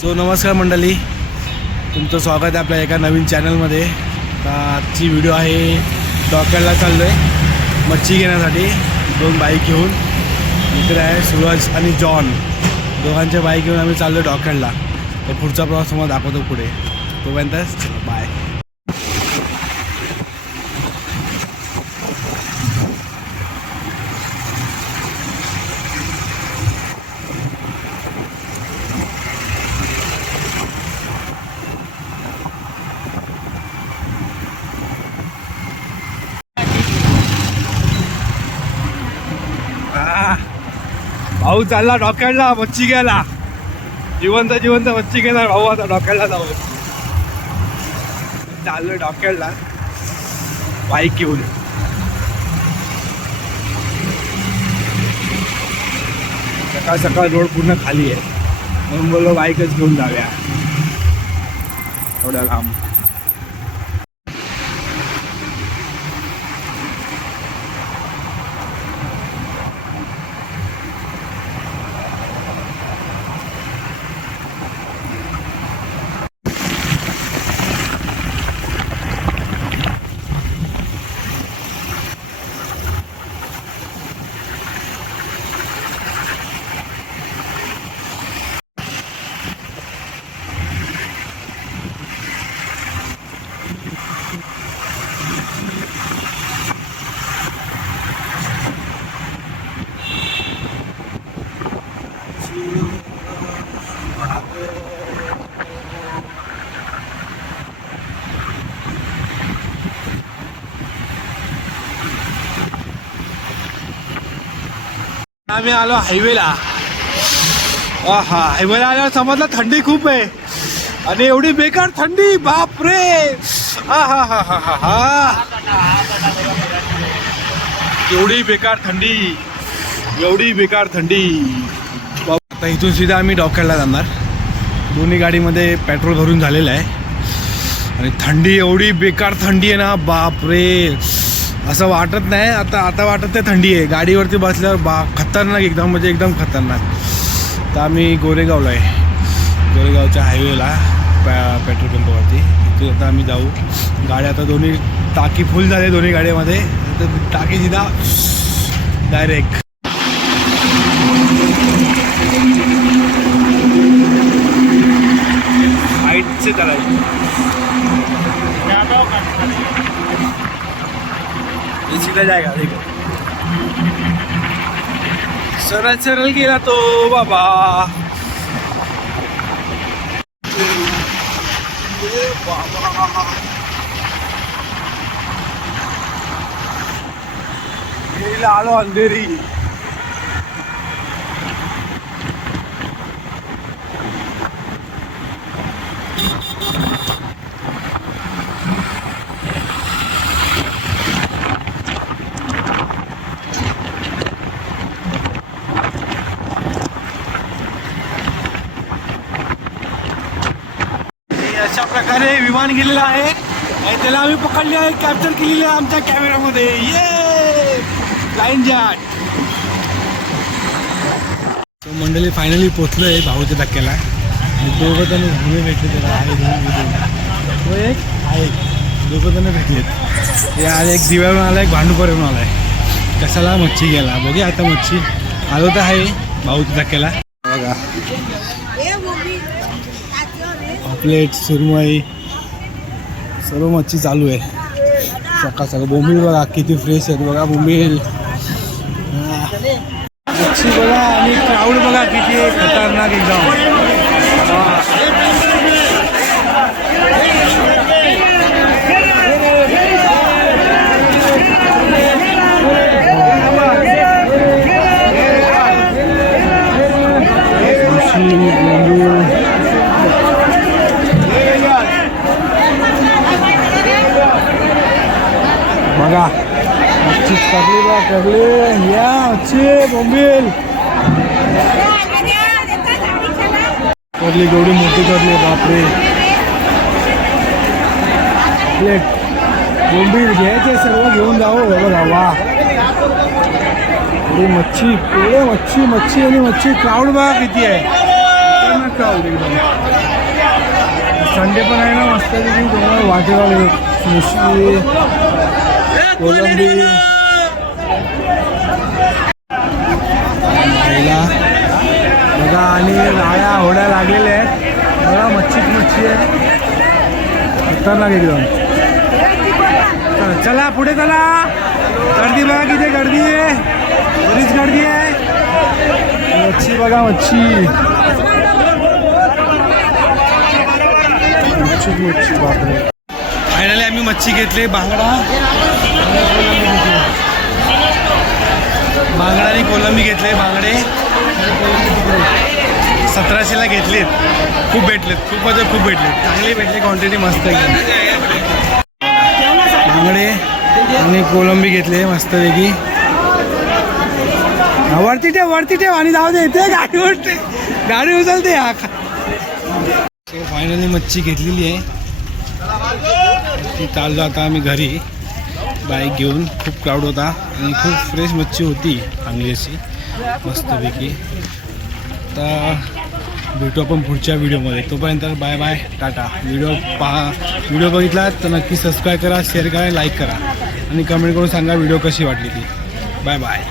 So नमस्कार मंडळी. तुमचं स्वागत आहे आपल्या एका नवीन चॅनलमध्ये. आजची व्हिडिओ आहे डॉक्टरला चाललो आहे मच्छी घेण्यासाठी दोन बाईक घेऊन. इकडे आहे सूरज आणि जॉन. दोघांच्या बाईक घेऊन आम्ही चाललो आहे डॉक्टरला. तर पुढचा प्रवास तुम्हाला दाखवतो पुढे. तोपर्यंत बाय भाऊ चालला डॉक्टरला मच्छी घ्यायला जिवंत जिवंत मच्छी घेणार भाऊ आता डॉक्टरला जाऊ चाललो डॉक्टरला बाईक घेऊन. सकाळ सकाळ रोड पूर्ण खाली आहे. म्हणून बोललो बाईकच घेऊन जाऊया. थोड्या लांब. आम्ही आलो हायवेला. हा हायवेला आल्यावर समजलं थंडी खूप आहे. आणि एवढी बेकार थंडी बाप रे हा हा हा हा. हा हा एवढी बेकार थंडी एवढी बेकार थंडी. आता इथून सीधा आम्ही डॉक्टरला जाणार. दोन्ही गाडीमध्ये पेट्रोल भरून झालेलं आहे. आणि थंडी एवढी बेकार थंडी आहे ना बाप रे असं वाटत नाही. आता आता वाटत नाही थंडी आहे. गाडीवरती बसल्यावर बा खतरनाक एकदम म्हणजे एकदम खतरनाक. तर आम्ही गोरेगावला आहे. गोरेगावच्या हायवेला पॅ पेट्रोल पंपावरती तिथे आता आम्ही जाऊ. गाड्या आता दोन्ही टाकी फुल झाली दोन्ही गाड्यामध्ये. तर टाकी सिधा डायरेक्ट हाईटचे चालायचे सीधा जाएगा देखो सरळ सरळ गेला तो बाबा. बाबा. गेला आलो अंधेरी हे अशा प्रकारे विमान गेलेलं आहे. आणि त्याला आम्ही पकडले आहे कॅप्चर केलेली आहे आमच्या कॅमेरामध्ये ये लाईन जाट तो मंडळी फायनली पोचलो आहे भाऊच्या धक्क्याला. दोघं जण घुमे भेटले त्याला आहे तो एक आहे दोघं जण भेटलेत. हे आज एक दिव्यावरून आला एक भांडूपवरून आला आहे कशाला मच्छी गेला बघूया आता मच्छी. आलो तर आहे भाऊच्या धक्क्याला. बघा. पापलेट सुरमई सर्व मच्छी चालू आहे. सकाळ सकाळ. बोंबील बघा किती फ्रेश आहेत बघा बोंबील. मच्छी बघा आणि क्राऊड बघा किती खतरनाक एकदम हा. मच्छी बोंबील बघा मच्छी करली बा करली या मच्छी बोंबील करली केवढी मोठी करली बापरे. प्लेट बोंबील घ्यायचे सर्व घेऊन जाऊ हे बघा वा. एवढी मच्छी. एवढे मच्छी मच्छी आणि मच्छी. क्राऊड बघा किती आहे. क्राऊड एकदम. संडे पण आहे ना मस्त तुम्हाला वाटेल आले कोलंबी. बघा आणि राळ्या होड्या लागलेल्या आहेत. बघा मच्छीच मच्छी आहे. खतरनाक एकदम. चला, पुढे चला. गर्दी बघा किती गर्दी आहे. बरीच गर्दी आहे. मच्छी बघा मच्छी. मच्छी मच्छी बापरे. फायनली आम्ही मच्छी घेतली. बांगडा. कोलंबी बांगडा आणि कोलंबी घेतले बांगडे. सतराशेला घेतलेत. खूप भेटलेत. खूप म्हणजे खूप भेटलेत. चांगले भेटले क्वांटिटी मस्त बांगडे आणि कोलंबी घेतले मस्तपैकी. वरती ठेव वरती ठेव आणि जाऊ दे ते गाडी उठते गाडी उचलते फायनली मच्छी घेतलेली आहे. ती चाललो आता आम्ही घरी. बाईक घेऊन खूप क्राऊड होता आणि खूप फ्रेश मच्छी होती चांगली अशी मस्तपैकी. तर भेटू आपण पुढच्या व्हिडिओमध्ये. तोपर्यंत बाय बाय टाटा. व्हिडिओ पहा व्हिडिओ बघितला तर नक्की सबस्क्राईब करा शेअर करा लाईक करा. आणि कमेंट करून सांगा व्हिडिओ कशी वाटली ती. Bye bye